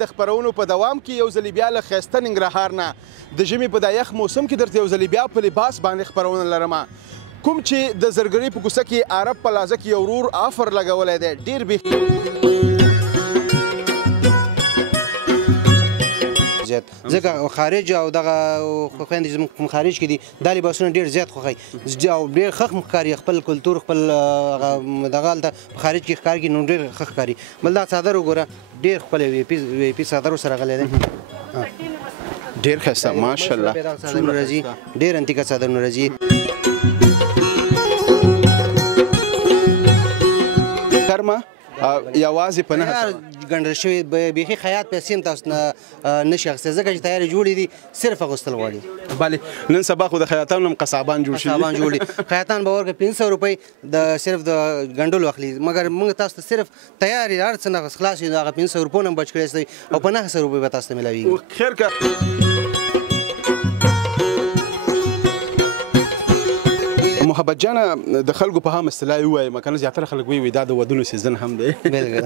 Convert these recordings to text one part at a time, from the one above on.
د خپرونو په دوام کې یو ځل بیا له ښایسته ننګرهار نه د ژمي په دا یخ موسم کې درته یو ځل بیا په لباس باندې خپرونه لرم کوم چې د زرګرۍ په کوڅه کې عرب پلازه کې یو ورور آفر لګولی دی ډېر زیات ځکه خارج او دغه خویندې زموږ کوم خارج کې دي دا لباسونه ډېر زیات خوښوي او ډېر ښه ښکاري خپل کلتور خپل دغه هلته په خارج کې ښکار کړي نو ډېر ښه ښکاري بل دا څادر وګوره ډېر ښکلی وی پي څادر ورسره غلی دی ډېر ښایسته ماشاءالله څومره راځي ډېر انتیکه څادرونه راځي ګرمه یوازې په نه ګنډل شوي بیخي خیاط پیسې هم تاسو نه شي اخیستی ځکه چې تیارې جوړې دي صرف اغوستل غواړي بلې نن سبا خو د خیاطانو هم قصابان جوړ شوي قصابان جوړ دي خیاطان به ورکړي 500 روپۍ د صرف د ګنډلو اخلي مګر موږ تاسو ته صرف تیارې هر څه نه خلاص وي هغه 500 روپۍ نه هم بچ کړی یاستئ او په 900 روپۍ به تاسو ته میلاویږي خیر که محبت جانه د خلکو په هم اصطلاح ووایم کنه زیاتره خلک وایي دا د ودونو سیزن هم دی بالکل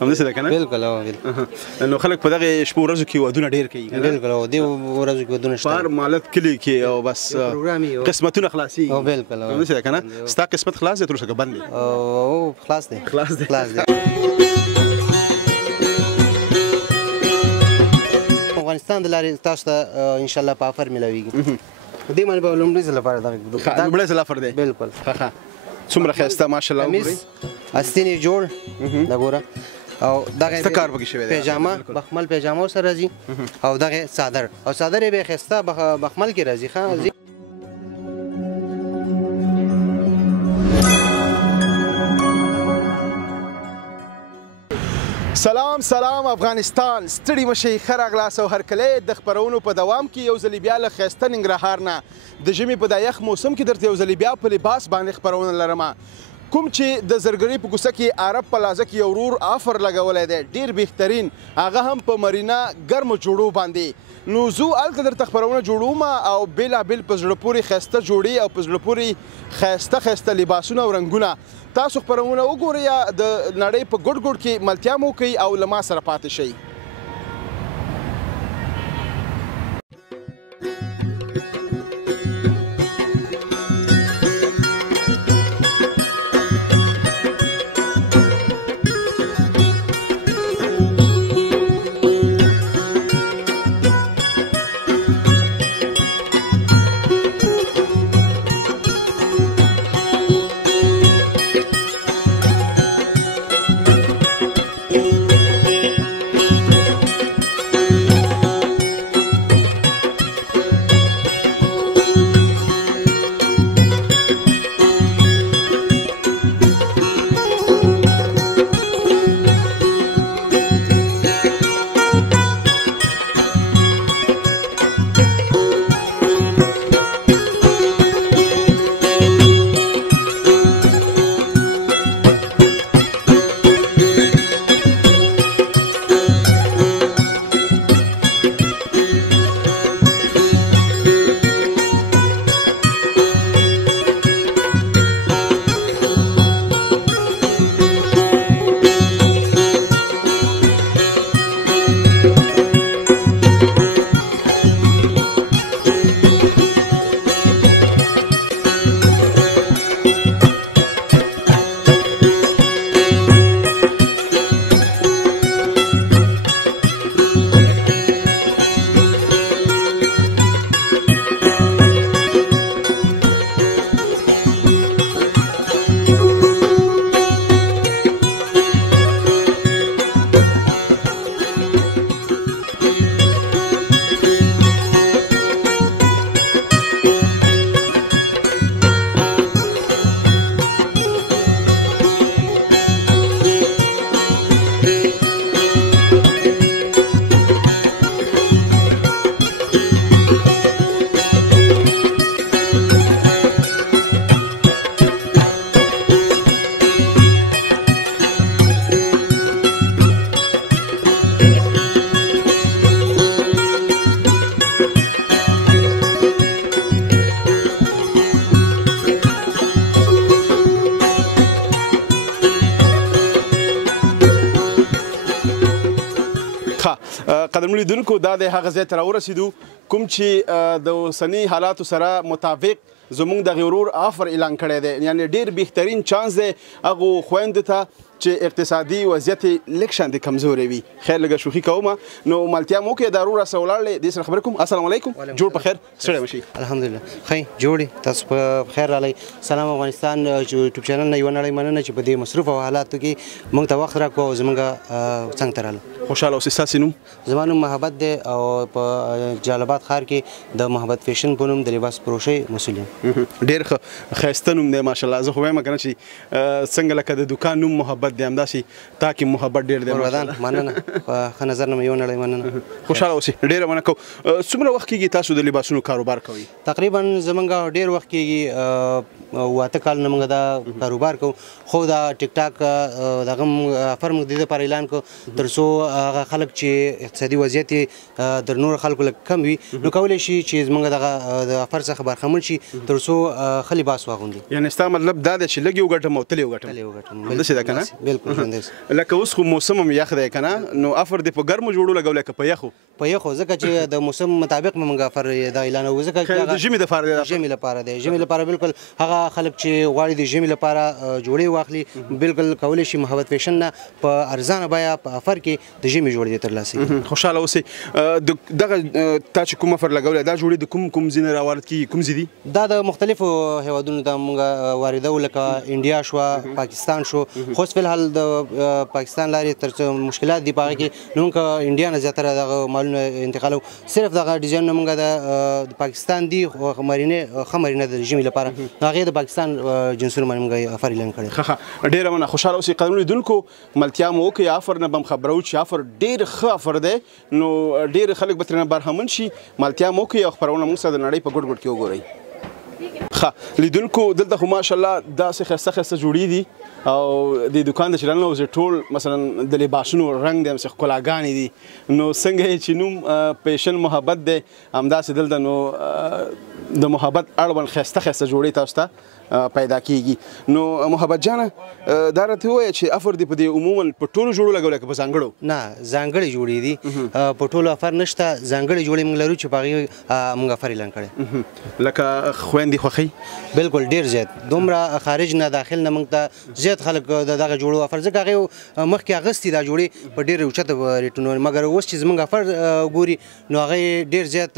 همداسې ده که نه بالکل نو خلک په دغې شپو ورځو کې ودونه ډېر کوي بالکل او دې ورځو کې ودونه شته په هر مالت کلي کې او بس قسمتونه خلاصېږي بالکل همداسې ده که نه ستا قسمت خلاص دی تر اوسه که بند دی او خلاص دی خلاص دی افغانستان د لارې تاسو ته انشاءالله په آفر میلاویږي دې باندې به لومړي ځل لپاره لومړی ځل آفر دی بالکل څومره ښایسته ماشاءالله کمیس استین یې جوړ دا ګوره او دغه څه کار پکې شوی دی پیجامه بخمل پیجامه ورسره راځي او دغه څادر او څادر یې بیا ښایسته بخمل کې راځي ښه سلام افغانستان ستړي مشئ ښه راغلاست او هرکلی د خپرونو په دوام کې یو ځل بیا له ښایسته ننګرهار نه د ژمي په دا یخ موسم کې درته یو ځل بیا په لباس باندې خپرونه لرم کوم چې د زرګرۍ په کوڅه کې عرب پلازه کې یو ورور آفر لګولی دی ډېر بهترین هغه هم په مرینا ګرمو جوړو باندې نو زه هلته درته خپرونه جوړوم او بېلابېل په زړه پورې ښایسته جوړې او په زړه پورې ښایسته لباسونه او رنګونه تاسو خپرونه وګورئ یا د نړۍ په ګوټ ګوټ کې ملتیا مو کوئ او له ما سره پاتې شئ ښه قدرمنو لیدونکو دا د هغه ځای ته راورسېدو کوم چې د اوسني حالاتو سره مطابق زموږ دغه ورور آفر اعلان کړی دی یعنې ډېر بهترین چانس دی هغو خویندو ته چې اقتصادي وضعیت یې لږ شانتې کمزوری وي خیر لږه شوخي کومه نو ملتیا مو وکړئ دا ورور راسره ولاړ دی دې سره خبرې کوم السلام علیکم جوړ په خیر ستړی مه شئ الحمدلله ښه جوړ تاسو په خیر راغلی سلام افغانستان یوټیوب چینل نه یوه نړۍ مننه چې په دې مصروفو حالاتو کې موږ ته وخت راکړو او زموږ څنګ ته راغله خوشحاله اوسئ ستاسې نوم زما نوم محبت دی او په جلال آباد ښار کې د محبت فیشن په نوم د لباس فروشۍ مسؤل یم ډېر ښه ښایسته نوم دی ماشاءالله زه خو وایم که نه چې څنګه لکه د دوکان نوم محبت دی همداسې تا کې محبت ډېر دی ودان مننه په ښه نظر نه مې یوه نړۍ مننه خوشحاله اوسئ ډېره مننه کوم څومره وخت کېږي تاسو د لباسونو کاروبار کوئ تقریبا زمونږ ډېر وخت کېږي 8 کال نه موږ دا کاروبار کوو خو دا ټیک ټاک دغه افر موږ د دې لپاره اعلان کړو تر څو هغه خلک چې اقتصادي وضعیت یې در نور خلکو لږ کم وي نو کولی شي چې زموږ دغه د افر څخه برخمن شي تر څو ښه لباس واغوندي یعنې ستا مطلب دا دی چې لږ یې وګټم او تل یې وګټم همداسې ده که نه بلکل همداسې لکه اوس خو موسم هم یخ دی که نه نو افر دې په ګرمو جوړو لګولی که په یخو په یخو ځکه چې د موسم مطابق موږ افر دا اعلانوو ځکه د ژمي دپاره دی ژمي لپاره دی ژمي لپاره بلکل هغه خلک چې غواړي د ژمي لپاره جوړې واخلي بلکل کولی شي محبت فیشن نه په ارزانه بیه په افر کې د ژمي جوړې ترلاسه خوشحاله اوسئ دغه تا چې کوم افر لګولی دا جوړې د کوم ځای نه راوارد کېږي کوم ځای دي دا د مختلفو هیوادونو ته موږ واردوو لکه انډیا شوه پاکستان شو خو اوس فلحال د پاکستان لارې تر څو مشکلات دي په هغه کې نو موږ انډیا نه زیاتره دغه مالونه انتقالوو صرف دغه ډیزاینونه موږ د پاکستان دي ښه مارینه د ژمي لپاره هغې د پاکستان جنسونو باندې موږ افر اعلان کړی ښه ډېره مننه خوشحاله اوسئ قدرمنو لیدونکو ملتیا مو وکړئ افر نه به هم خبرو چې افر ډېر ښه افر دی نو ډېر خلک به ترېنه برخمن شي ملتیا مو وکړئ او خپرونه موږ سره د نړۍ په ګوټ ګوټ کې وګورئ ښه لیدونکو دلته خو ماشاءالله داسې ښایسته ښایسته جوړې دي او د دوکان د چې راننوځې ټول مثلا د لباسونو رنګ دی همسې ښکلاګانې دي نو څنګه یې چې نوم پیشن محبت دی همداسې دلته نو د محبت اړوند ښایسته ښایسته جوړې تاسو ته پیدا کیږي نو محبت جانه دا راته ووایه چې افر دې په دې عموما په ټولو جوړو لګولی که په ځانګړو نه ځانګړې جوړې دي په ټولو افر نشته ځانګړې جوړې موږ لرو چې په هغې موږ افر اعلان کړی لکه خویندې خوښوي بلکل ډېر زیات دومره خارج نه داخل نه موږ ته زیات خلک د دغه جوړو افر ځکه هغې مخکې اغوستي دا جوړې په ډېر اوچته ریټونو مګر اوس چې زموږ افر ګوري نو هغې ډېر زیات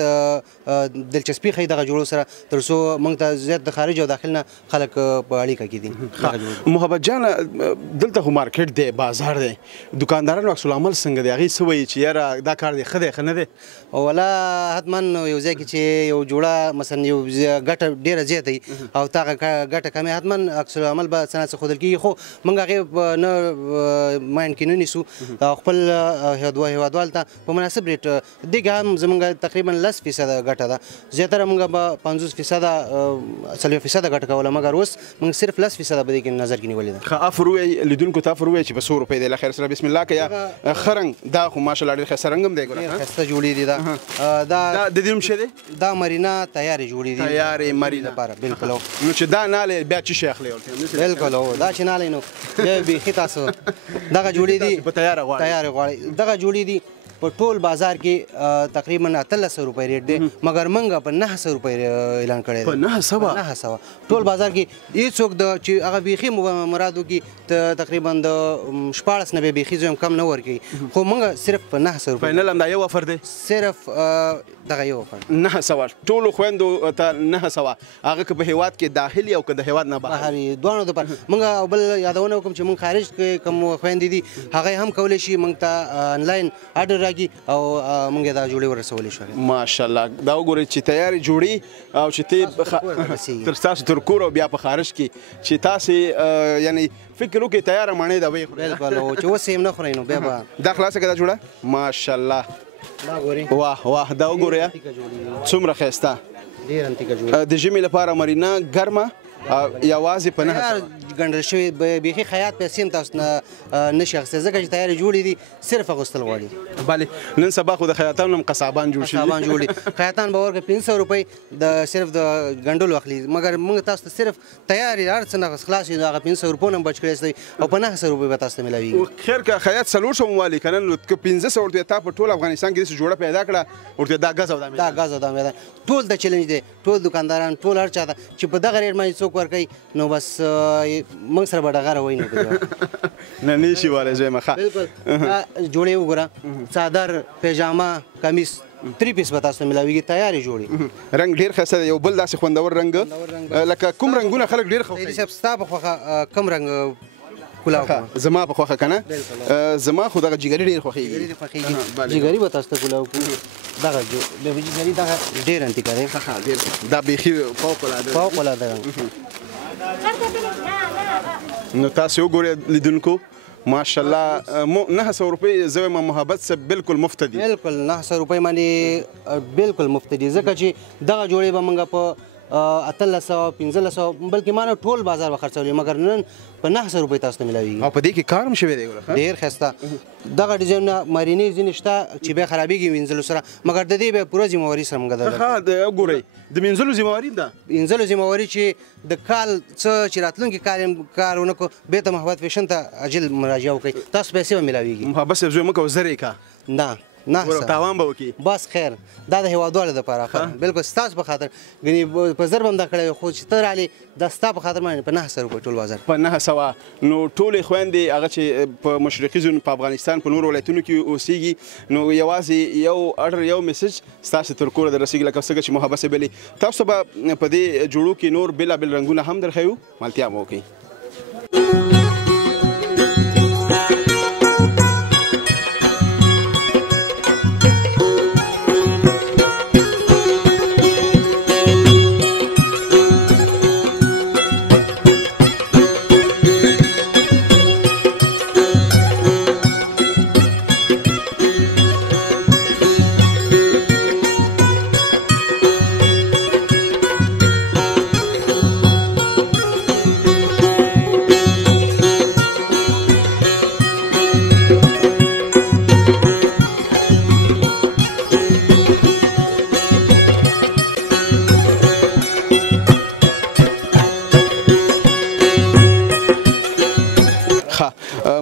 دلچسپي ښیي دغه جوړو سره تر څو موږ ته زیات د خارج او داخل نه خلک په اړیکه کې دي محبت جان دلته خو مارکیټ دی بازار دی دکاندارانو عکس العمل څنګه دی هغې څه وایي چې یاره دا کار دی ښه دی ښه نه دی ولا حتما یو ځای کې چې یو جوړه مثلا یو ګټه ډېره زیاته وي او تا ګټه کمې حتما عکس العمل به څه نه څه ښودل کېږي خو موږ هغې نه ماینډ کې نه نیسو خپل هېوادوال ته په مناسب ریټ دې کې هم زموږ تقریبا 10% ګټه ده زیاتره موږ به 50% 40% ګټه کوله مګر اوس موږ صرف 10% به دې کې نظر کې نیولې ده ښه افر ووایي لیدونکو ته افر ووایي چې په 100 روپۍ دی له خیر سره بسم الله که یا ښه رنګ دا خو ماشاءالله ډېر ښایسته رنګ هم دی ګوره ښایسته جوړې دي دا د دې نوم څه دی دا مرینا تیارې جوړې دي تیارې مرینا لپاره بلکل نو چې دا نالی بیا څه شی اخلئ ورته بلکل هو دا چې نالی نو بیا بیخي تاسو دغه جوړې دي په تیاره غواړئ دغه جوړې دي په ټول بازار کې تقریبا 1300 روپۍ ریټ دی مګر موږ په 900 روپۍ اعلان کړی دی په 900 ټول بازار کې هېڅوک د چې هغه بیخي مرادو کې تقریبا د 14 نه بیخي زه هم کم نه ورکوي خو موږ صرف په 900 روپۍ فاینل همدا یو افر دی صرف دغه یو افر 900 ټولو خویندو ته 900 هغه که په هېواد کې داخلي او که د هېواد نه بهر دواړو دپاره موږ بل یادونه وکړم چې موږ خارج کې کوم خویندې دي هغې هم کولی شي موږ ته آنلاین اډر او موږ دا جوړې ورسولی شو ماشاءالله دا وګورئ چې تیارې جوړې او چې تر ستاسو تر کور او بیا په خارج کې چې تاسې یعنې فکر وکړئ تیاره مڼې د ویې خورئ بلکل چې اوس یې هم نه خورئ نو بیا به دا خلاصه که دا جوړه ماشاءالله دا ګورئ واه دا وګورئ څومره ښایسته ډېر انتیکه جوړه د ژمي لپاره مرینا ګرمه یوازې په 900 ګڼل شوي بیخي خیاط پیسې هم تاسو نه نشي اخیستی ځکه چې تیارې جوړې دي صرف اغوستل غواړي. بله نن سبا خو د خیاطانو هم قصابان جوړ شوي قصابان جوړ دي خیاطان به ورکړي 500 روپۍ د صرف د ګنډلو اخلي مګر موږ تاسو ته صرف تیارې هر څه نه خلاص وي هغه 500 روپۍ نه بچ کړی استی او په 900 روپۍ به تاسو ته میلاویږي. خیر که خیاط 400 موالي که نه نو که 1500 ورته تا په ټول افغانستان کې داسې جوړه پیدا کړه ورته دا ګز او دا ګز او دا میدان ټول د چیلنج دی ټول دکانداران ټول هر چا ته چې په دغه ریټ باندې څوک ورکوي نو بس موږ سره به ډغره وایي نه نشي ولی زویمه ښه بالکل دا جوړې وګوره څادر پیجامه کمیس 3 پیس به تاسو ته میلاویږي تیارې جوړې رنګ ډېر ښایسته دی یو بل داسې خوندور رنګ لکه کوم رنګونه خلک ډېر خوښوي صاحب ستا په خوښه کوم رنګ کلاو زما په خوښه که نه زما خو دغه جګري ډېر خوښېږي جګري به تاسو ته کلاو کړو دغه جګري دغه ډېر انتیکه دی دا بیخي فوق‌العاده نو تاسو وګورئ لیدونکو ماشاءالله 900 روپۍ زه وایم محبت صاحب بالکل مفت دي بالکل 900 روپۍ باندې بالکل مفت دي ځکه چې دغه جوړې به موږ په 1800 1500 بلکې ما نه ټول بازار به خرڅولې مګر نن په 900 روپۍ تاسو ته میلاویږي او په دې کې کار هم شوی دی ډېر ښایسته دغه ډیزاینونه مارینې ځینې شته چې بیا خرابېږي وینځلو سره مګر د دې بیا پوره ذمهواري سره موږ ښه وګورئ د مینځلو ذمهواري ده وینځلو ذمهواري چې د کال څه چې راتلونکي کار ونه کړو بېرته محبت فیشن ته عاجل مراجعه وکړئ تاسو پیسې به میلاویږي محبت صاحب زوی مه کوه زر یې که نه نه تاوان به وکړي بس خیر دا د هیوادوالو دپاره بالکل ستاسو په خاطر ګنې په زر به هم دا کړی خو چې ته رالې دا ستا په خاطر باندې په 900 روپۍ ټول بازار په 900 نو ټولې خویندې هغه چې په مشرقي زون په افغانستان په نورو ولایتونو کې اوسېږي نو یوازې یو اډر یو میسج ستاسو تر کوره دررسېږي لکه څنګه چې محبت صاحب ویلي تاسو به په دې جوړو کې نور بېلابېل رنګونه هم درښیو مالتیا مو وکړئ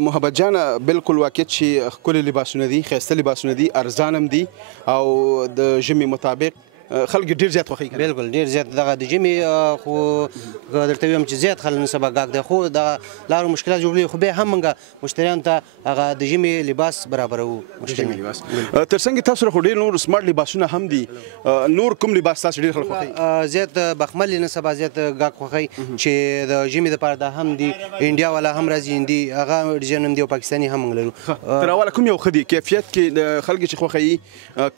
محبت جان بالکل واقعیت چې ښکلي لباسونه دي ښایسته لباسونه دي ارزان هم دي او د ژمي مطابق خلک ډېر زیات خوښوي بالکل ډېر زیات دغه د ژمي خو درته وایم چې زیات خلک نن سبا ګاګ دی خو دغه لارو مشکلات جوړوي خو بیا هم موږ مشتریانو ته هغه د ژمي لباس برابروو تر څنګ تاسو سره خو ډېر نور سمارټ لباسونه هم دي نور کوم لباس تاسو ډېر خلک خوښوي زیات بخمل نن سبا زیات ګاګ خوښوي چې د ژمي دپاره دا هم دي انډیا والا هم راځي هندي هغه ډیزاین هم دي او پاکستاني هم موږ لرو تر اوله کوم یو ښه دي کیفیت کې د خلک چې خوښوي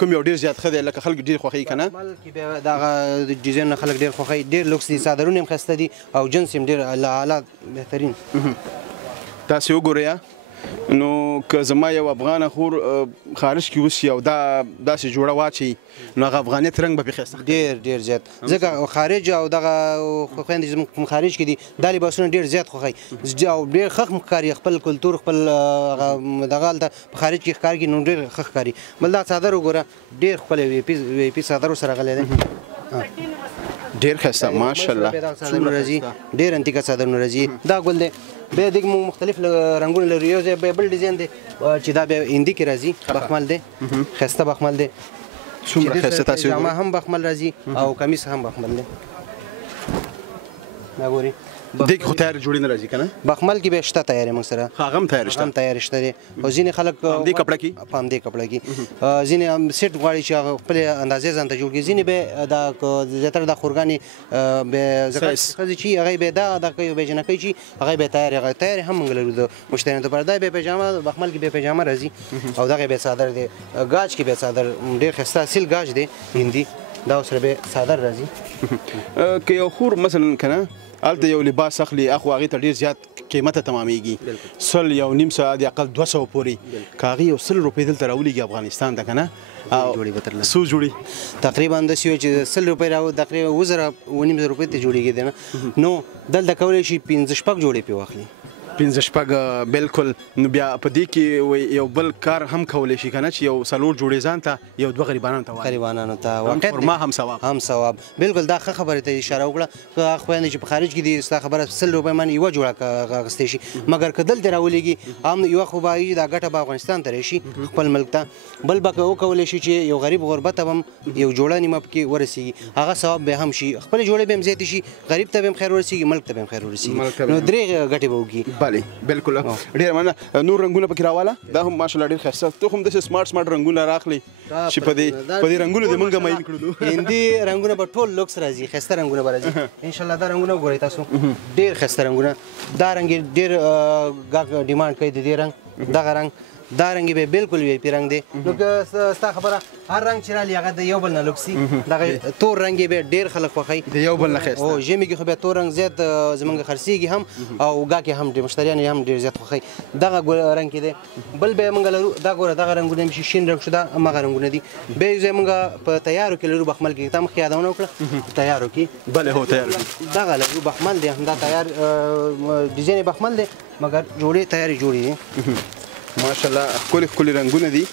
کوم یو ډېر زیات ښه دی لکه خلک ډېر خوښوي که نه کې بیا دغه ډیزاین خلک ډېر خوښوي ډېر لوکس دي څادرونه هم ښایسته دي او جنس هم ډېر اعلی بهترین تاسې وګورئ نو که زما یو افغانه خور خارج کې اوسي او داسې جوړه واچوي نو هغه افغانیت رنګ به پرې ښایسته ډېر زیات ځکه خارج او دغه خویندې زموږ کوم خارج کې دي دا لباسونه ډېر زیات خوښوي او ډېر ښه ښکاري خپل کلتور خپل دغه هلته په خارج کې ښکار کړي نو ډېر ښه ښکاري بل دا څادر وګوره ډېر ښکلی وی پي څادر ورسره راغلی دی ډېر ښایسته ماشاءالله څادرونه راځي ډېر انتیکه څادرونه راځي دا ګل دی بیا دغه موږ مختلف رنګونه لرو یو ځای بیا بل ډیزاین دی چې دا بیا هندي کې راځي بخمل دی ښایسته بخمل دی څومره ښایسته تاسو جامه هم بخمل راځي او کمیس هم بخمل دی دا ګورئ دې کې خو تیار جوړې نه راځي که نه بخمل کې بیا شته تیارې موږ سره هغه هم تیار شته هم تیار شته دی او ځینې خلک په همدې کپړه کې په همدې کپړه کې ځینې هم سیټ غواړي چې هغه خپلې اندازې ځان ته جوړ کړي ځینې بیا دا زیاتره دا خورګانې بیا ښځې چې هغه بیا دا کوي بیا جنکۍ چې هغه بیا تیارې هم موږ لرو د مشتریانو دپاره دا بیا پیجامه بخمل کې بیا پیجامه راځي او دغه بیا څادر دی ګاج کې بیا څادر ډېر ښایسته اصیل ګاج دی هندي دا سره بیا څادر راځي که یو خور مثلا که نه هلته یو لباس اخلي اخو هغې ته ډېر زیات قیمته تمامیږي 100 یو نیم سوه د اقل 200 پورې که هغې یو 100 روپۍ دلته راولېږي افغانستان ته که نه څو جوړي تقریبا داسې وي چې 100 روپۍ تقریبا 2000 روپۍ ته جوړېږي دی نه نو دلته کولی شي 15 شپږ جوړې پرې واخلي 15 شپږ بالکل نو بیا په دې کې یو بل کار هم کولی شي که نه چې یو 4 جوړې ځان ته یو 2 غریبانو ته غریبانو ته ورما هم ثواب بالکل دا ښه خبرې ته اشاره وکړه که هغه خویندې چې په خارج کې دي ستا خبره 100 روپۍ باندې یوه جوړه اخیستی شي مګر که دلته راولېږي هم یوه خو به دا ګټه به افغانستان ته راشي خپل ملک ته بل به که وکولی شي چې یو غریب غربت ته هم یو جوړه نیمه پکې ورسېږي هغه ثواب به هم شي خپلې جوړې به هم زیاتې شي غریب ته به هم خیر ورسېږي ملک ته به هم خیر ورسېږي نو درې ګټې به وکړي بلې بالکل ډېره مننه نور رنګونه پکې راواله دا هم ماشاءالله ډېر ښایسته ته خو هم داسې سمارټ رنګونه راخلي چې په دې رنګونو دې موږ مین کړو هندي رنګونه به ټول لوکس راځي ښایسته رنګونه به راځي انشاءالله دا رنګونه وګورئ تاسو ډېر ښایسته رنګونه دا رنګ یې ډېر ډیمانډ کوي د دې رنګ دغه رنګ دا رنګ به بالکل وی پی رنګ دی نو که ستا خبره هر رنګ چې رالي هغه د یو بل نه لوکسي دغه تور رنګ به ډېر خلک خوښوي د یو بل نه ښایسته او ژمي کې خو بیا تور رنګ زیات زمونږ خرڅېږي هم او ګاکې هم ډېر مشتریان یې هم ډېر زیات خوښوي دغه رنګ کې دی بل به یې موږ لرو دا ګوره دغه رنګونه هم شي شین رنګ شو دا همغه رنګونه دي بیا یې موږ په تیارو کې لرو بخمل کې تا مخکې یادونه وکړه تیارو کې بله هو تیارو دغه لرو بخمل دی همدا تیار ډیزاین بخمل دی مګر جوړې تیارې جوړې دي ماشاءالله ښکلي رنګونه دي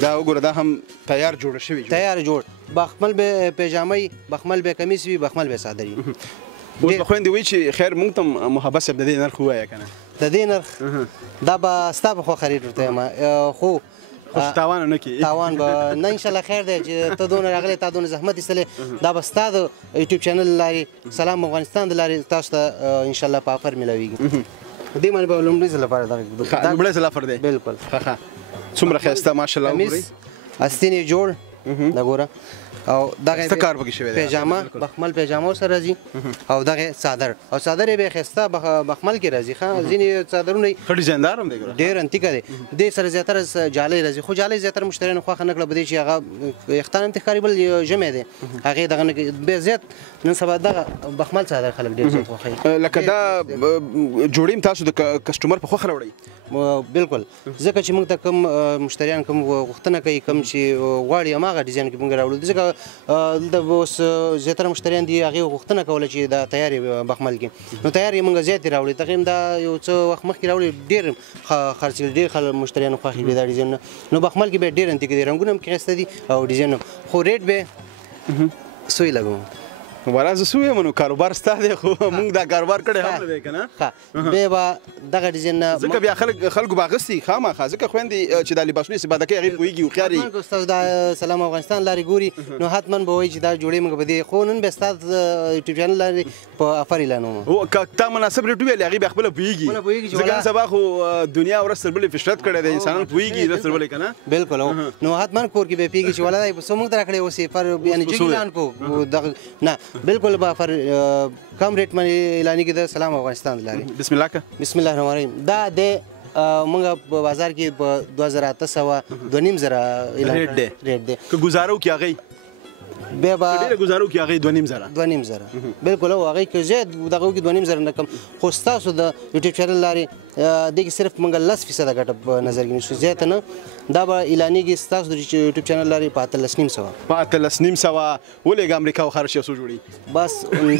دا وګوره دا هم تیار جوړ شوي تیار جوړ بخمل به پیجامه بخمل به کمیس وي بخمل به صادر وي اوس به خویندې وایي چې خیر موږ ته محبت صاحب د دې نرخ ووایه که نه د دې نرخ دا به ستا په خوا خرید ورته یم خو تاوان نه کوي تاوان به نه انشاءالله خیر دی چې ته دونه راغلی تا دونه زحمت ایستلی دا به ستا د یوټیوب چینل لارې سلام افغانستان د لارې تاسو ته انشاءالله په آفر میلاویږي دې باندې به لومړي ځل لپاره دغه لومړی ځل آفر دی بالکل څومره ښایسته ماشاءالله کمیس استین یې جوړ دا ګوره او دغه څه کار پکې شوی دی پیجامه بخمل پیجامه سره راځي او دغه څادر او څادر یې به ښایسته بخمل کې راځي ښه ځینې څادرونه ښه ډیزایندار هم دی ډېر انتیکه دی دې سره زیاتره جالۍ راځي خو جالۍ زیاتره مشتریانو خوښه نه کړه په دې چې هغه یخته هم ښکاري بل ژمی دی هغې دغه نه کوي بیا زیات نن سبا دغه بخمل څادر خلک ډېر زیات خوښوي لکه دا جوړې هم تاسو د کسټمر په خوښه راوړئ بالکل ځکه چې موږ ته کوم مشتریان کوم غوښتنه کوي کوم چې غواړي هماغه ډیزاین کې موږ راوړو ځکه دلته اوس زیاتره مشتریان دي هغې غوښتنه کوله چې دا تیارې بخمل کې نو تیار یې موږ زیاتې راوړي تقریبا دا یو څه وخت مخکې راوړي ډېر خرڅېږي ډېر خلک مشتریانو خوښ دي دا ډیزاینونه نو بخمل کې به ډېر انتیکه دي رنګونه هم ښایسته دي او ډیزاین هم خو ریټ به سوی لګوم ورا زه سو یم نو کاروبار ستا دی خو موږ دا کاروبار کړی هم نه دی که نه ښه بیا به دغه ډیزاین نه ځکه بیا خلکو به اخیستي خامخا ځکه خویندې چې دا لباسونه استفاده کوي هغې پوهېږي هوښیار دي ستاسو دا سلام افغانستان لارې ګوري نو حتما به وایي چې دا جوړې موږ به دې خو نن بیا ستا یوټیوب چینل لارې په آفر اعلانوم که تا مناسب ریټ وویلې هغې بیا خپله پوهېږي ځکه نن سبا خو دنیا ورځ تر بلې فشرت کړی دی انسانان پوهېږي ورځ تر بلې که نه بالکل نو حتما کور کې به پوهېږي چې ولا دا څه موږ ته راکړی اوس یې یعنې جګ اعلان کو دغه نه بالکل به آفر کم ریټ باندې اعلاني کې د سلام افغانستان د لارې بسم الله که بسم الله الرحمن الرحیم دا د موږ په بازار کې په 2800 2500 ریټ دی که ګزاره وکړي هغې بیا به ډېره ګزاره وکړي هغې 2500 بالکل او هغې که زیات دغه وکړي 2500 نه کم خو ستاسو د یوټیوب چینل لارې دې کې صرف موږ 10% ګټه په نظر کې نیسو زیاته نه دا به اعلانېږي ستاسو د یوټیوب چینل لارې په 18,500 په 18,500 ولېږه امریکا او خارج څو جوړي بس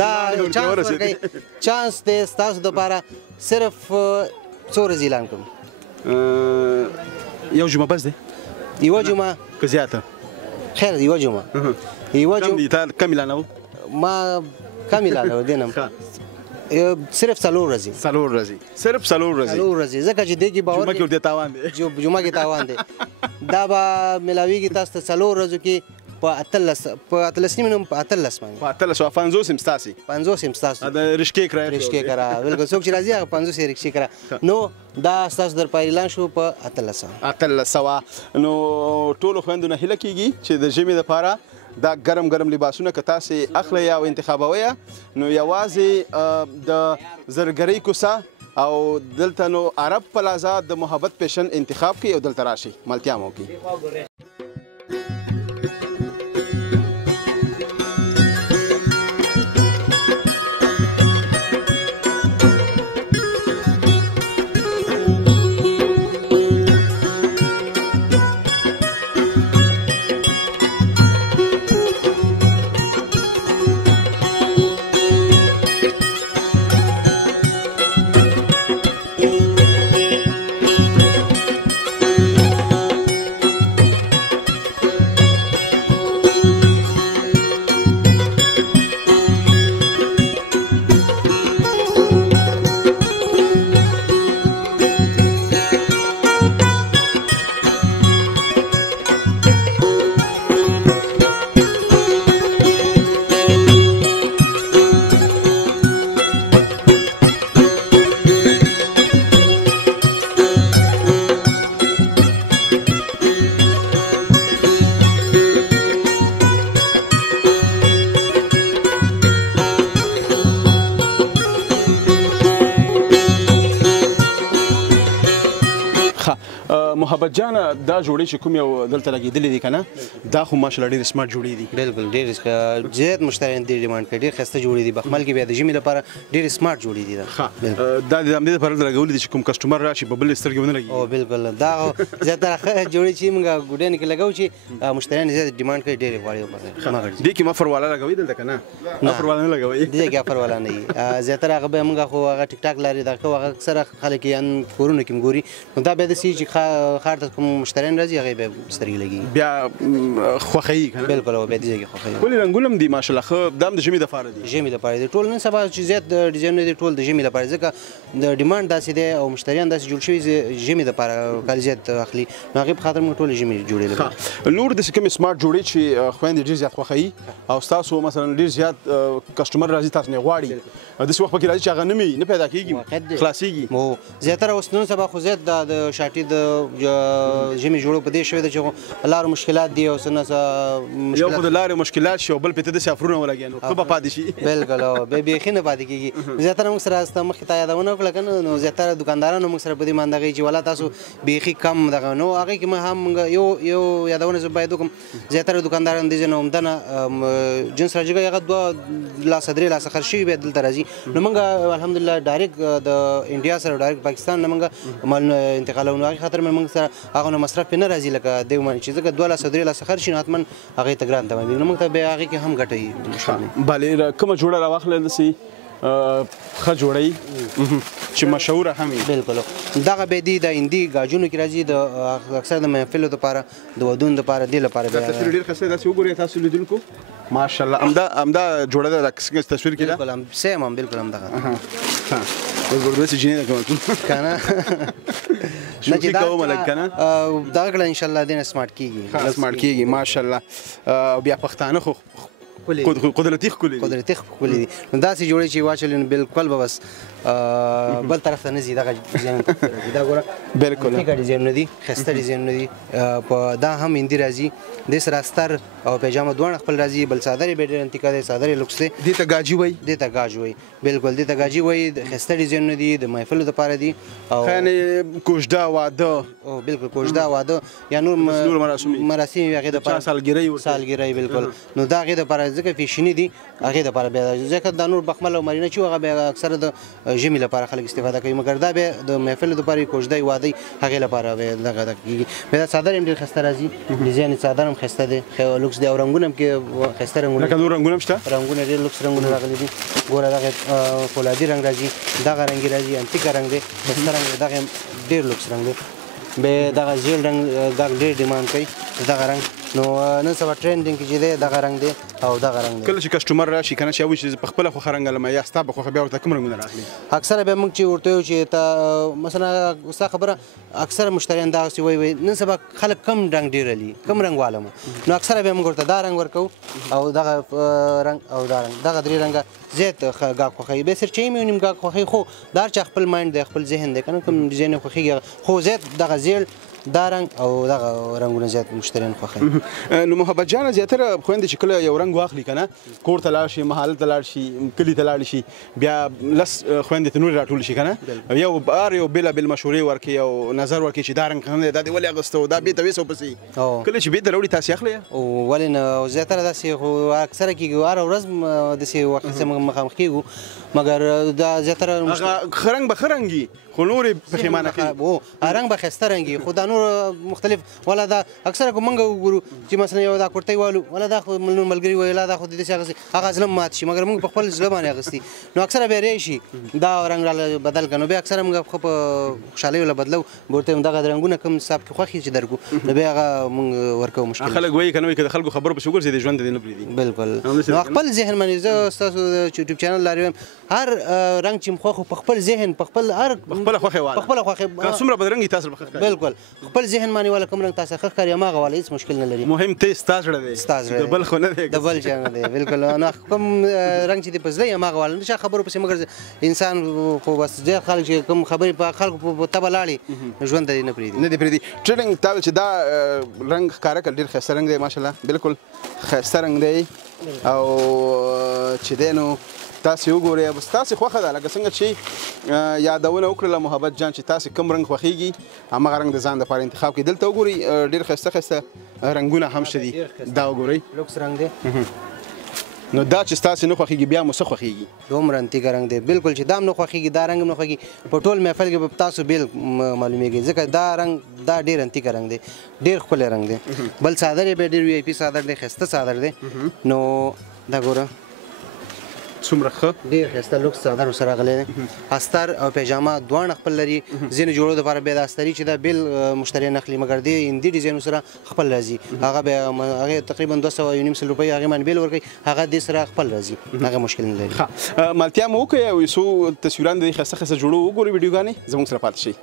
دا چانس ورکوي چانس دی ستاسو دپاره صرف څو ورځې اعلان کوم یو جمعه بس دی یوه جمعه که زیاته خیر دی یوه جمعه کم اعلانوو ما کم اعلانوو دی نه صرف 4 ورځې صرف 4 ورځې ځکه چې دې کې باور جمعه کې ورته تاوان دی جمعه کې تاوان دی دا به میلاویږي تاسو ته 4 ورځو کې په 18 نیمه په 18 باندې په 18 50 هم ستاسې 50 هم ستاسو د رشکې کرایه بالکل څوک چې راځي هغه 50 یې رشکې کرایه نو دا ستاسو در په اعلان شو په 1800 نو ټولو خویندو نه هیله کېږي چې د ژمي دپاره دا ګرم لباسونه که تاسې اخلئ او انتخابوئ نو یوازې د زرګرۍ کوڅه او دلته نو عرب پلازا د محبت پیشن انتخاب کوي او دلته راشي ملتیا مو کوي محبت جانه دا جوړې چې کوم یو دلته لګېدلې دي که نه دا خو ماشاءالله ډېرې سمارټ جوړې دي بالکل ډېر زیات مشتریان دې ډیمانډ کوي ډېر ښایسته جوړې دي بخمل کې بیا د ژمي لپاره ډېرې سمارټ جوړې دي دا د همدې لپاره دلته لګولي دي چې کوم کسټمر راشي په بلې سترګې ونه لګي او بالکل دا زیاتره ښه جوړې چې موږ ګوډیانو کې لګوو چې مشتریان زیات ډیمانډ کوي ډېرې غواړي دې کې مفر والا لګوي دلته که نه مفر والا نه لګوي دې کې مفر والا نه وي زیاتره هغه به موږ خو هغه ټیک ټاک لري دغه هغه اکثره خلک یې کورونو کې ګوري نو دا بیا داسې چې ښار ته کوم مشتریان راځي هغې به سترګې لګي بیا خوښوي که نه بالکل او بیا دې ځای کې خوښوي ولې رنګونه هم دي ماشاءالله ښه دا هم د ژمي دپاره دي ژمي لپاره دي ټول نن سبا چې زیات ډیزاینونه دي ټول د ژمي لپاره ځکه د ډیمانډ داسې دی او مشتریان داسې جوړ شوي ژمي دپاره کالي زیات اخلي نو هغې په خاطر موږ ټول ژمي جوړې لګوو نور داسې کومې سمارټ جوړې چې خویندې ډېر زیات خوښوي او ستاسو مثلا ډېر زیات کسټمر راځي تاسو نه غواړي داسې وخت پکې راځي چې هغه نه پیدا کېږي خلاصېږي زیاتره اوس نن سبا خو زیات د شاټي د ژمي جوړو په دې شوی ده چې لارو مشکلات دي او څه نه څه یو خو د لارې مشکلات شي او بل پې ته داسې افرونه ولګي نو ښه به پاتې شي بالکل او بیا بیخي نه پاتې کېږي زیاتره موږ سره مخکې تا یادونه وکړه که نه نو زیاتره دوکاندارانو موږ سره په دې ماندغۍ چې والا تاسو بیخي کم دغه نو هغې کې هم یو یادونه زه باید وکړم زیاتره دوکانداران دې ځای نه عمده نه جنس راجګي هغه 2 لاسه 3 لاسه خرڅ شوي بیا دلته راځي نو موږ الحمدلله ډایرکټ د انډیا سره ډایرکټ پاکستان نه موږ مالونه انتقالوو نو هغې خاطر موږ سره هغه نه مصرف پې نه راځي لکه دی ومني چې ځکه 2 لاسه 3 لاسه خرڅ شي نو حتما هغې ته ګران تمامېږي نو موږ ته بیا هغې کې هم ګټه وي بلې کومه جوړه راواخله داسې ښه جوړی چې مشهوره هم وي بالکل دغه به دي د هندي ګاجونو کې راځي د اکثر د محفلو دپاره د ودونو دپاره دې لپاره دا تصویر ډېر ښه داسې وګورئ تاسو لیدونکو ماشاءالله همدا جوړه ده څنګه تصویر کې ده بالکل سیم هم بالکل همدغه اوس به داسې جینۍ ده که نه شوخي کومه لږ که نه دغه کړه انشاءالله دې نه سمارټ کېږي سمارټ کېږي ماشاءالله بیا پښتانه خو قدرتي ښکلي دي نو داسې جوړې چې واچولې نو بالکل به بس بل طرف ته نه ځي دغه ډیزاین دا ګوره بالکل ټیکه ډیزاینونه دي ښایسته ډیزاینونه دي دا هم هندي راځي دې سره استر او پیجامه دواړه خپل راځي بل څادر یې بیا ډېر انتیکه دی څادر یې لوکس دی دې ته ګاجي وایي بالکل دې ته ګاجي وایي ښایسته ډیزاینونه دي د محفلو دپاره دي او یعنې کوژده واده بالکل کوژده واده یا نور مراسم هغې دپاره سالګرۍ بالکل نو دا هغې دپاره ځکه فیشني دي هغې دپاره بیا ځکه دا نور بخمل او مارینه چې هغه بیا اکثره د ژمي لپاره خلک استفاده کوي مګر دا بیا د محفلو دپاره کوژده واده هغې لپاره بیا دغه کېږي بیا دا څادر هم ډېر ښایسته راځي ډیزاین څادر هم ښایسته دی لوکس دی او رنګونه هم کې ښایسته رنګونه لکه نور رنګونه هم شته رنګونه ډېر لوکس رنګونه راغلي دي ګوره دغه فولادي رنګ راځي دغه رنګ راځي انتیکه رنګ دی ښایسته رنګ دی دغه هم ډېر لوکس رنګ دی بیا دغه ژیړ رنګ دغه ډېر ډیمانډ کوي دغه رنګ نو نن سبا ټرینډینګ کې چې دی دغه رنګ دی او دغه رنګ دی کله چې کسټمر راشي که نه چې وایي چې په خپله خوښه رنګ لمه یا ستا په خوښه بیا ورته کوم رنګونه راغلي اکثره بیا موږ چې ورته وایو چې ته مثلا ستا خبره اکثره مشتریان دغسې وایي نن سبا خلک کم رنګ ډېر لي کم رنګ والمه نو اکثره بیا موږ ورته دا رنګ ورکوو او دغه رنګ او دا رنګ دغه 3 رنګه زیات ګاګ خوښوي بیا سرچې مې ونیم ګاګ خوښوي خو دا هر چا خپل مایند دی خپل ذهن دی که نه کوم ډیزاین یې خوښېږي خو زیات دغه زیړ دا رنګ او دغه رنګونه زیات مشتریان خوښوي نو محبت جانه زیاتره خویندې چې کله یو رنګ واخلي که نه کور ته لاړ شي محل ته لاړ شي کلي ته لاړ شي بیا لس خویندې ته نورې راټول شي که نه یو بېلابېل مشورې ورکړي او نظر ورکړي چې دا رنګ ښه نه دی دا دې ولې اغوسته و دا بېرته ویسه پسې کله چې بېرته راوړي تاسې اخلئ ولې نه زیاتره داسې خو اکثره کېږي هره ورځ داسې وخت سره مخامخ کېږو مګر دا زیاتره ښه رنګ به ښه رنګ وي خو نورې پښیمانه کوي رنګ به ښایسته رنګ وي خو دا نور مختلف ولا دا اکثره که موږ وګورو چې مثلا یو دا کرتۍ والو ولا دا خو نور ملګري وایي لا دا خو داسې اغوستې هغه زړه مات شي مګر موږ په خپل زړه باندې اغوستي نو اکثره بیا راشي دا رنګ راله بدل کړه نو بیا اکثره موږ خو په خوشحالۍ ولا بدلو ورته دغه رنګونه کوم حساب کې خوښ چې درکو نو بیا هغه موږ ورکوو مشکل خلک وایي که نه وایي که د خلکو خبرو پسې وګرځي د ژوند دې نه پرېږدي بالکل نو خپل ذهن باندې زه ستاسو د یوټیوب چینل لارې وایم هر رنګ چې خوښ په خپل ذهن په خپل هر خپله خوښې واله خپله خوښې څومره بدرنګ تاسو به ښه ښکاري بالکل خپل ذهن باندې والا کوم رنګ تاسو ښه ښکاري هماغه والا هېڅ مشکل نه لري مهم ته ستا زړه دی د بل خو نه دی د بل چا نه دی بالکل نو کوم رنګ چې دې په زړه یې هماغه والا نشه خبرو پسې مګر انسان خو بس ډېر خلک چې کوم خبرې په خلکو په تبه لاړې نو ژوند ته دې نه پرېږدي نه دې پرېږدي ټریډنګ تا چې دا رنګ ښکاره کړ ډېر ښایسته رنګ دی ماشاءالله بالکل ښایسته رنګ دی او چې دی نو تاسې وګورئ بس تاسې خوښه ده لکه څنګه چې یادونه وکړله محبت جان چې تاسې کوم رنګ خوښیږي هماغه رنګ د ځان دپاره انتخاب کړئ دلته وګورئ ډېر ښایسته ښایسته رنګونه هم شته دي دا وګورئ لوکس رنګ دی نو دا چې ستاسې نه خوښیږي بیا مو څه خوښیږي دومره انتیګه رنګ دی بالکل چې دا هم نه خوښیږي دا رنګ هم نه خوښیږي په ټول محفل کې به تاسو بیل معلومیږي ځکه دا رنګ دا ډېر انتیګه رنګ دی ډېر ښکلی رنګ دی بل څادر یې بیا ډېر وی آی پي څادر دی ښایسته څادر دی نو دا ګوره څومره ښه ډېر ښایسته لوکس څادر ورسره راغلی دی استر او پیجامه دواړه خپل لري ځینې جوړو دپاره بیا د استري چې دا بیل مشتریان اخلي مګر دې هندي ډیزاینو سره خپل راځي هغه بیا هغې تقریبا 200 یو نیم سل روپۍ هغې باندې بیل ورکوي هغه دې سره خپل راځي هغه مشکل نه لري مالتیا مو وکړئ او یو څو تصویران د دې ښایسته ښایسته جوړو وګورئ ویډیوګانې زموږ سره پاتې شئ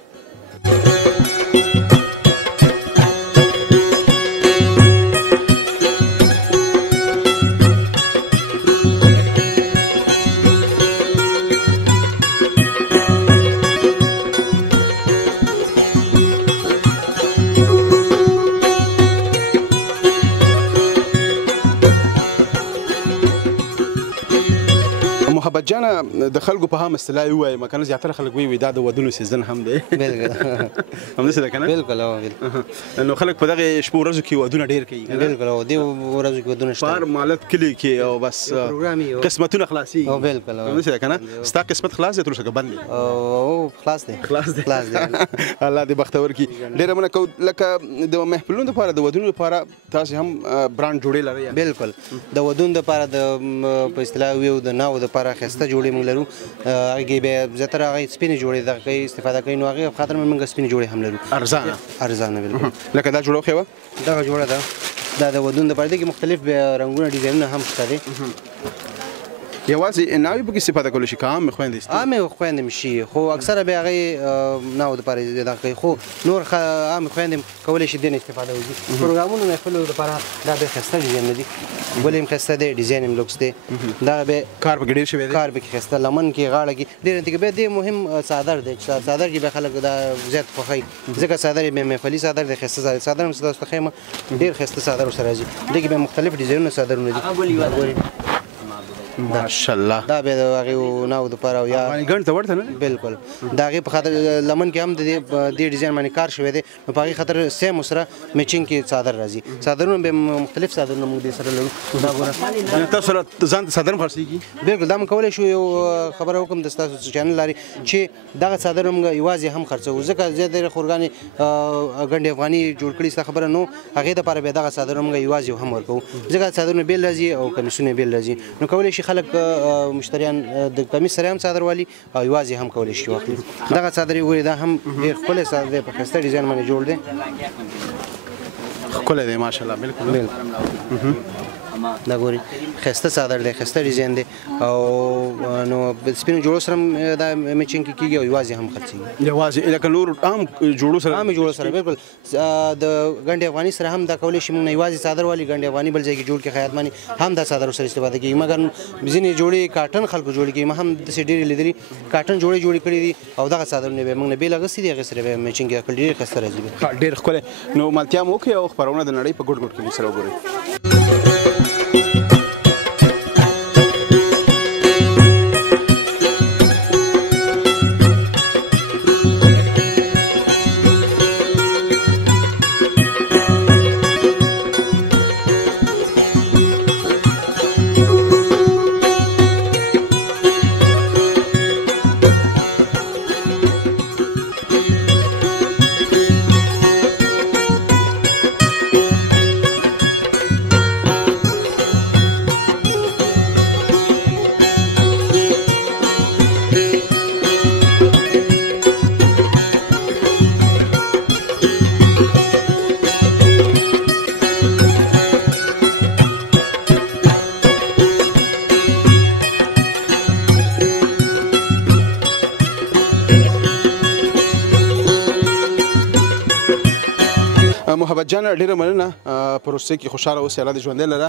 محبت جانه د خلکو په هم اصطلاح ووایم که نه زیاتره خلک وایي دا د ودونو سیزن هم دی بالکل همداسې ده که نه بالکل نو خلک په دغې شپو ورځو کې ودونه ډېر کوي بالکل او دې ورځو کې ودونه شته په هر مالت کلي کې او بس قسمتونه خلاصېږي بالکل همداسې ده که نه ستا قسمت خلاص دی تر اوسه که بند دی خلاص دی الله دې بختور کړي ډېره مننه کوو لکه د محفلونو دپاره د ودونو دپاره تاسې هم برانډ جوړې لرئ بالکل د ودونو دپاره د په اصطلاح ویو د ناو دپاره ښایسته جوړې موږ لرو هغې کې بیا زیاتره هغې سپینې جوړې دغه کوي استفاده کوي نو هغې خاطر موږ سپینې جوړې هم لرو ارزانه بالکل لکه دا جوړه وښیوه دغه جوړه ده دا د ودونو دپاره دی کې مختلف رنګونه ډیزاینونه هم شته دی یوازې ناوې پکې استفاده کولی شي که عامې خویندې عامې خویندې هم شي خو اکثره بیا هغې ناو دپاره دغه کوي خو نور عامې خویندې هم کولی شي دې نه استفاده وکړي پروګرامونو محفلو دپاره دا بیا ښایسته ډیزاینونه دي ګل هم ښایسته دی ډیزاین هم لوکس دی دا بیا کار پکې ډېر شوی دی کار پکې ښایسته لمن کې غاړه کې ډېر انتګه بیا دې مهم څادر دی چې څادر کې بیا خلک دا زیات خوښوي ځکه څادر یې بیا محفلي څادر دی ښایسته څادر هم ستاسو ته ښیم ډېر ښایسته څادر ورسره راځي دې کې بیا مختلف ډیزاینونه څادرونه دي ماشاءالله دا بیا د هغې ناو دپاره او یا افغاني ګڼ ته ورته نه دی بالکل د هغې په خاطر لمن کې هم د دې ډیزاین باندې کار شوی دی نو په هغې خاطر سیم ورسره میچینګ کې څادر راځي څادرونه بیا مختلف څادرونه موږ دې سره لرو دا ګوره تاسو سره ځان ته څادر هم خرڅېږي بالکل دا موږ کولی شو یو خبره وکړم د ستاسو چینل لارې چې دغه څادر موږ یوازې هم خرڅوو ځکه زیاتره خورګانې ګنډې افغاني جوړ کړي ستا خبره نو هغې دپاره بیا دغه څادر موږ یوازې هم ورکوو ځکه څادرونه بیل راځي او کمیسونه بیل راځي نو کولی شي خلک مشتریان د کمیس سره هم څادر والي او یوازې هم کولی شي واخلي دغه څادر یې وګورئ دا هم ډېر ښکلی څادر دی په ښایسته ډیزاین باندې جوړ دی ښکلی دی ماشاءالله بالکل دا ګورئ ښایسته څادر دی ښایسته ډیزاین دی او نو سپینو جوړو سره هم دا میچینګ کېږي او یوازې هم خرڅېږي یوازې لکه نور عام جوړو سره عامې جوړو سره بالکل د ګنډې افغاني سره هم دا کولی شي موږ نه یوازې څادر والي ګنډې افغاني بل ځای کې جوړ کړي خیاطماني هم دا څادر ورسره استفاده کېږي مګر ځینې جوړې کاټن خلکو جوړې کړي ما هم داسې ډېرې لیدلي کاټن جوړې کړي دي او دغه څادرونه بیا موږ نه بیل اخیستي دي هغې سره بیا میچینګ یې کړي ډېر ښایسته راځي ډېر ښکلی نو ملتیا مو وکړئ او خپرونه د نړۍ په ګوټ ګوټ کې موږ سره وګورئ جان ډېره مننه په روسیې کې خوشحاله اوسئ الله دې ژوندی لره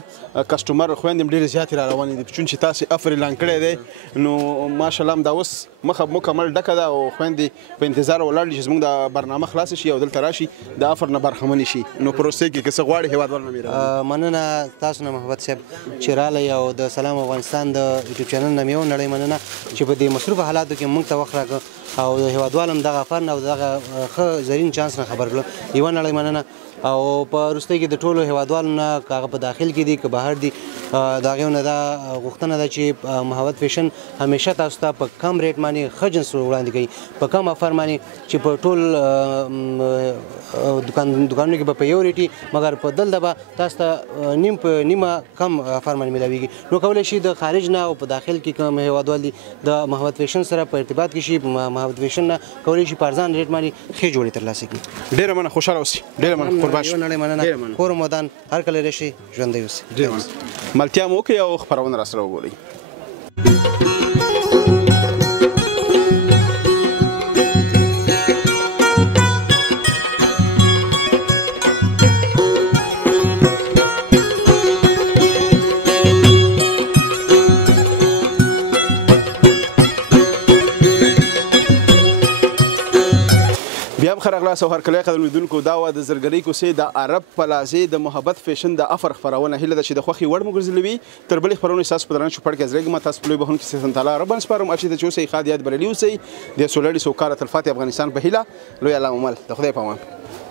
کسټمر خویندې هم ډېرې زیاتې را روانې دي چون چې تاسې افر اعلان کړی دی نو ماشاءالله همدا اوس مخه مکمل ډکه ده او خویندې په انتظار ولاړ دي چې زموږ د برنامه خلاصه شي او دلته راشي د افر نه برخمنې شي نو په روسیې کې که څه غواړي هېوادوال نه ویروي مننه تاسو نه محمد صاحب چې راغلی او د سلام افغانستان د یوټیوب چینل نه مې یو نړۍ مننه چې په دې مصروفه حالاتو کې موږ ته وخت راکړ او د هېوادوال هم دغه افر نه او دغه ښه زرین چانس نه خبر کړم یوه نړۍ مننه او په روسیې کې د ټولو هېوادوالو نه که هغه په داخل کې دي که بهر دي د هغې نه دا غوښتنه ده چې محبت فیشن همیشه تاسو ته په کم ریټ باندې ښه جنس وړاندې کوي په کم افر باندې چې په ټول دوکانونو کې به په یو ریټ مګر په دلته به تاسو ته نیم په نیمه کم افر باندې ملاویږي نو کولی شي د خارج نه او په داخل کې کوم هېوادوال دي د محبت فیشن سره په ارتباط کې شي محبت فیشن نه کولی شي په ارزان ریټ باندې ښې جوړې ترلاسه کړي ډېره مننه خوشحاله اوسئ ډېره مننه قربان شم مننه کور مودان هر کله راشي ژوندی اوسئ ملتیا مو وکړئ او خپرونه راسره وګورئ بیا هم ښه راغلاست او هرکلی قدر لیدونکو دا وه د زرګرۍ کوڅې د عرب پلازې د محبت فیشن د افر خپرونه هیله ده چې د خوښې وړ مو ګرځېدلوي تر بلې خپرونې ستاسو په درانه چوپړ کې حاضرېږم تاسو په لوی بهونکي ستاسو تعالی ربان سپارم هر چېرته چې اوسئ ښاد یاد بریالي اوسئ د سولړي سوکاله تلفاتې افغانستان په هیله لوی الله مو مل د خدای په امان